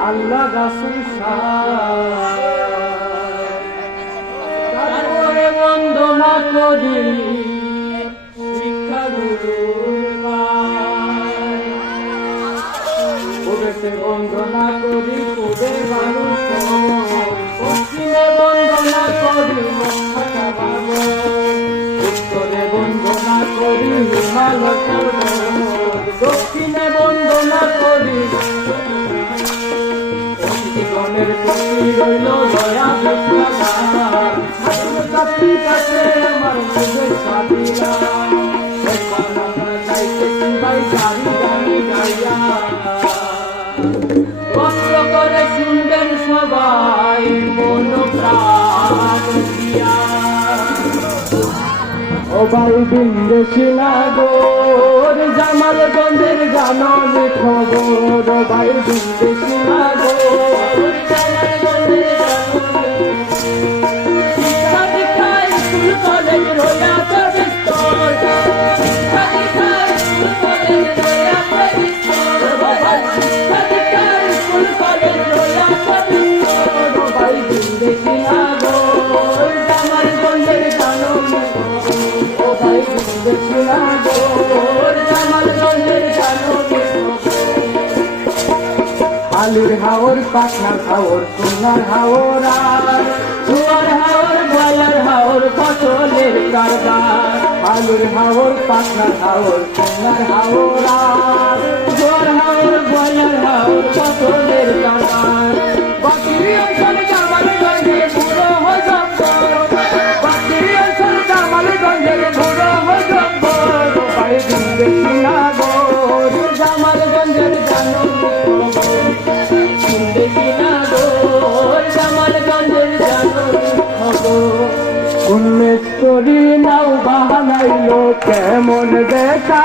আল্লাহ রাসুল তারপরে বন্দনা করি বন্দনা করি তোদের মানুষ কষ্ট করে শুনবেন সবাই মন প্রাণ দিয়া ও ভাই বিন্দেশি নাগর জামাল বন্ধের জানাবে খবর, ও ভাই বিন্দেশি নাগর চুর হাওর পাখনা হাওর সোনার হাওর চুয়ার হাওর গলার হাওর ফসলের কারবার। আলুর হাওর পাখনা হাওর সোনার হাওর চুয়ার হাওর গলার হাওর ফসলের কারবার। করি নাও বাহানাইলো কেমন দেখা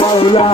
মৌলা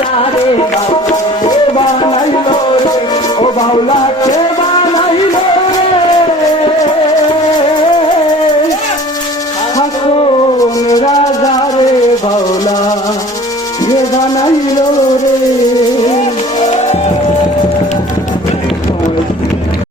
বাউলা রে। বানাইলো রে।